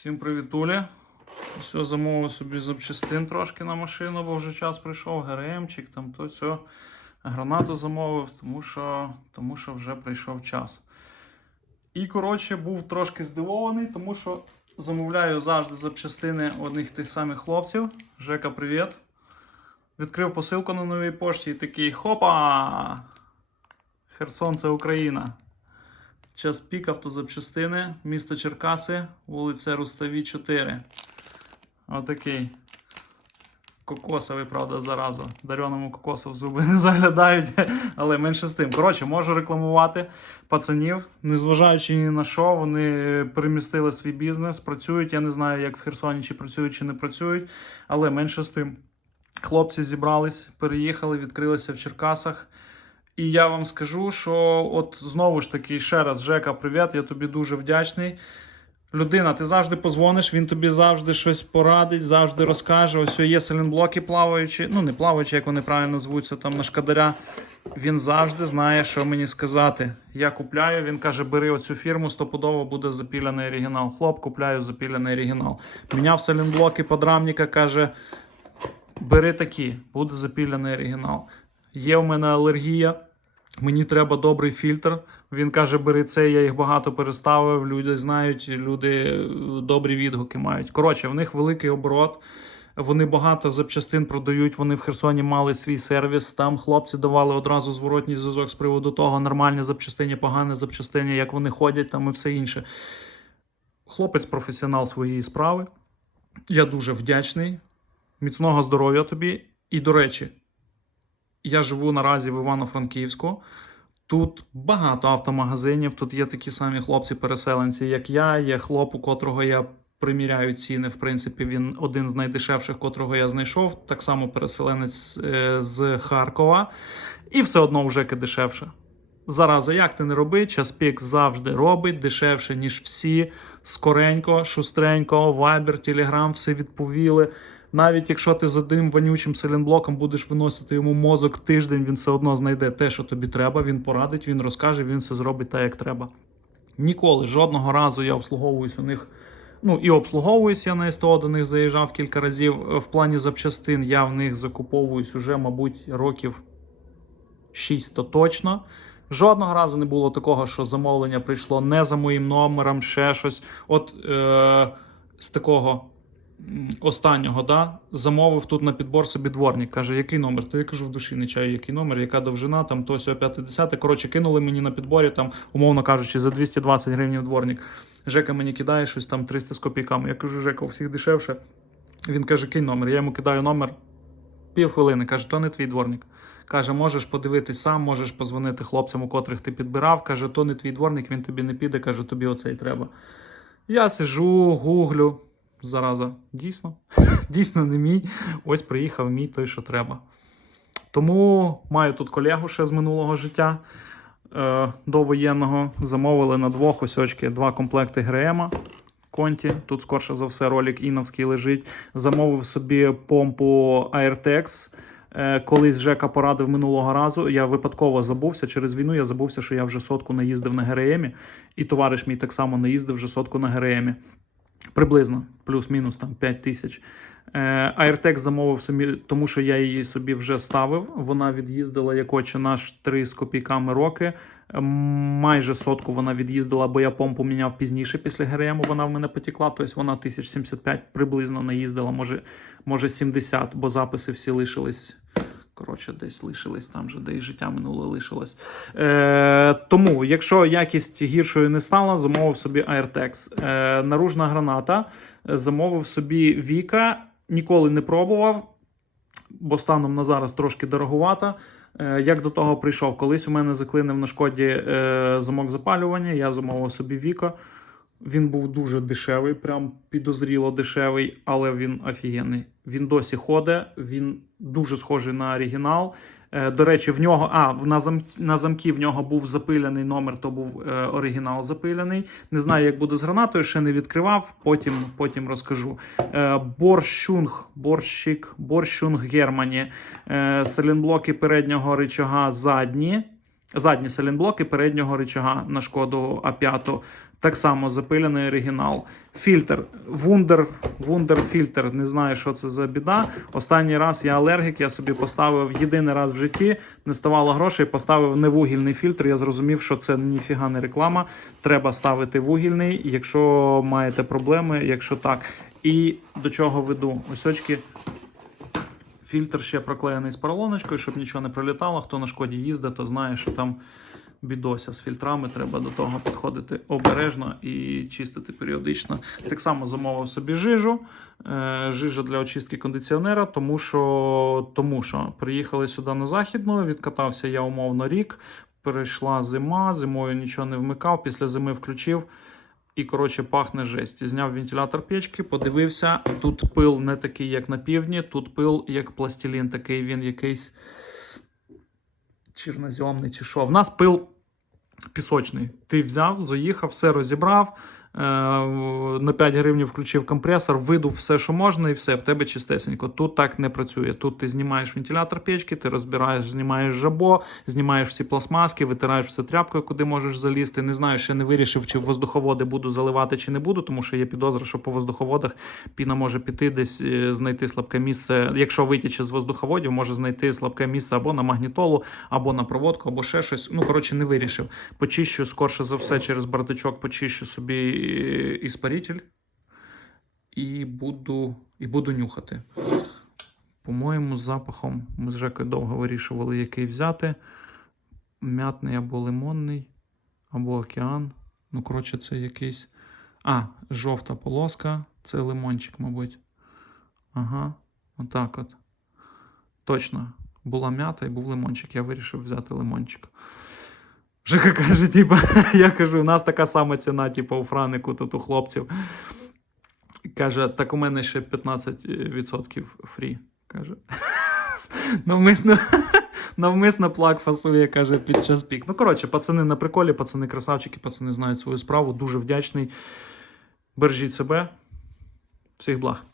Всім привітулі. Все, замовив собі запчастин трошки на машину, бо вже час прийшов, ГРМчик, там то все. Гранату замовив, тому що, тому що вже прийшов час. І, коротше, був трошки здивований, тому що замовляю завжди запчастини одних тих самих хлопців. Жека, привіт. Відкрив посилку на новій пошті і такий хопа! Херсон це Україна. Час пік автозапчастини, місто Черкаси, вулиця Руставі, 4. Отакий. Кокосовий, правда, зараза. Дареному кокосу в зуби не заглядають, але менше з тим. Коротше, можу рекламувати пацанів, незважаючи ні на що, вони перемістили свій бізнес, працюють. Я не знаю, як в Херсоні, чи працюють, чи не працюють, але менше з тим. Хлопці зібрались, переїхали, відкрилися в Черкасах. І я вам скажу, що от знову ж таки, ще раз, Жека, привіт, я тобі дуже вдячний. Людина, ти завжди позвониш, він тобі завжди щось порадить, завжди розкаже. Ось є селенблоки плаваючі, ну не плаваючі, як вони правильно звуться, там на шкадаря. Він завжди знає, що мені сказати. Я купляю, він каже, бери оцю фірму, стопудово буде запіляний оригінал. Хлоп, купляю запіляний оригінал. Міняв селенблоки подрамника, каже, бери такі, буде запіляний оригінал. Є в мене алергія. Мені треба добрий фільтр. Він каже: бери це, я їх багато переставив. Люди знають, люди е, добрі відгуки мають. Коротше, в них великий оборот. Вони багато запчастин продають. Вони в Херсоні мали свій сервіс. Там хлопці давали одразу зворотній зв'язок з приводу того, нормальні запчастині, погані запчастині, як вони ходять там і все інше. Хлопець професіонал своєї справи. Я дуже вдячний. Міцного здоров'я тобі. І, до речі, я живу наразі в Івано-Франківську. Тут багато автомагазинів. Тут є такі самі хлопці-переселенці, як я. Є хлоп, у котрого я приміряю ціни. В принципі, він один з найдешевших, котрого я знайшов. Так само переселенець е, з Харкова. І все одно вже дешевше. Зараза, як ти не роби, час пік завжди робить дешевше, ніж всі. Скоренько, шустренько, Viber, Telegram, все відповіли. Навіть якщо ти з одним вонючим селенблоком будеш виносити йому мозок тиждень, він все одно знайде те, що тобі треба. Він порадить, він розкаже, він все зробить так, як треба. Ніколи, жодного разу я обслуговуюсь у них. Ну і обслуговуюсь я на СТО, до них заїжджав кілька разів. В плані запчастин я в них закуповуюсь уже, мабуть, років 6 то точно. Жодного разу не було такого, що замовлення прийшло не за моїм номером, ще щось. От е- з такого останнього, да, замовив тут на підбор собі дворник. Каже, який номер? То я кажу, в душі не чаю, який номер, яка довжина, там то сьо 50. Коротше, кинули мені на підборі, там, умовно кажучи, за 220 гривень дворник. Жека мені кидає щось там 300 з копійками. Я кажу, Жека, у всіх дешевше. Він каже, кинь номер. Я йому кидаю номер. Півхвилини, каже, то не твій дворник. Каже, можеш подивитись сам, можеш позвонити хлопцям, у котрих ти підбирав. Каже, то не твій дворник, він тобі не піде, каже, тобі оцей треба. Я сижу, гуглю. Зараза, дійсно, дійсно не мій. Ось приїхав мій той, що треба. Тому маю тут колегу ще з минулого життя е, до воєнного. Замовили на двох ось очки два комплекти ГРМа. Конті, тут скорше за все ролик Іновський лежить. Замовив собі помпу Airtex. Е, Колись Жека порадив минулого разу. Я випадково забувся. Через війну я забувся, що я вже сотку наїздив на ГРМі, і товариш мій так само наїздив вже сотку на ГРМі. Приблизно, плюс-мінус там 5 тисяч. Е, Airtex замовив собі, тому що я її собі вже ставив. Вона від'їздила як очі наш 3 з копійками роки. Майже сотку вона від'їздила, бо я помпу міняв пізніше після ГРМ. Вона в мене потекла. Тобто вона 1075 приблизно наїздила, може, може 70, бо записи всі лишились. Коротше, десь лишились там же, де і життя минуле лишилось. Е, тому, якщо якість гіршою не стала, замовив собі Airtex. Е, наружна граната. Замовив собі Віка. Ніколи не пробував, бо станом на зараз трошки дороговата. Е, Як до того прийшов? Колись у мене заклинив на шкоді е, замок запалювання, я замовив собі Віка. Він був дуже дешевий, прям підозріло дешевий, але він офігенний. Він досі ходить, він дуже схожий на оригінал. Е, До речі, в нього а на зам, на замки в нього був запиляний номер, то був е, оригінал запиляний. Не знаю, як буде з гранатою, ще не відкривав. Потім, потім розкажу. Е, Борщунг, борщик, борщунг Германі. Е, селенблоки переднього рычага задні. Задні селенблоки переднього рычага на шкоду А5. Так само запилений оригінал. Фільтр. Вундер, вундер фільтр. Не знаю, що це за біда. Останній раз я алергік, я собі поставив єдиний раз в житті, не ставало грошей, поставив невугільний фільтр. Я зрозумів, що це ніфіга не реклама. Треба ставити вугільний, якщо маєте проблеми, якщо так. І до чого веду? Ось очки. Фільтр ще проклеєний з поролоночкою, щоб нічого не прилітало. Хто на шкоді їздить, то знає, що там бідося з фільтрами. Треба до того підходити обережно і чистити періодично. Так само замовив собі жижу. Е, Жижа для очистки кондиціонера, тому що, тому що приїхали сюди на західну, відкатався я умовно рік. Перейшла зима, зимою нічого не вмикав, після зими включив. І, коротше, пахне жесть. Зняв вентилятор печки, подивився. Тут пил не такий, як на півдні, тут пил як пластилін, такий він якийсь чорноземний чи що. В нас пил пісочний. Ти взяв, заїхав, все розібрав. Е, На 5 гривень включив компресор, видув все, що можна, і все, в тебе чистесенько. Тут так не працює. Тут ти знімаєш вентилятор печки, ти розбираєш, знімаєш жабо, знімаєш всі пластмаски, витираєш все тряпкою, куди можеш залізти. Не знаю, ще не вирішив, чи воздуховоди буду заливати, чи не буду, тому що є підозра, що по воздуховодах піна може піти десь е, знайти слабке місце. Якщо витіче з воздуховодів, може знайти слабке місце або на магнітолу, або на проводку, або ще щось. Ну, коротше, не вирішив. Почищу, скорше за все, через бардачок почищу собі іспаритель і буду, і буду нюхати. По-моєму, з запахом ми з Жекою довго вирішували, який взяти. Мятний або лимонний, або океан. Ну, коротше, це якийсь. А, жовта полоска. Це лимончик, мабуть. Ага, отак от. Точно. Була м'ята і був лимончик. Я вирішив взяти лимончик. Жека каже, типа, я кажу, у нас така сама ціна, типу, у Франику тут у хлопців. Каже, так у мене ще 15% фрі. Каже. Навмисно, навмисно плак фасує, каже, під час пік. Ну, коротше, пацани на приколі, пацани красавчики, пацани знають свою справу. Дуже вдячний. Бережіть себе. Всіх благ.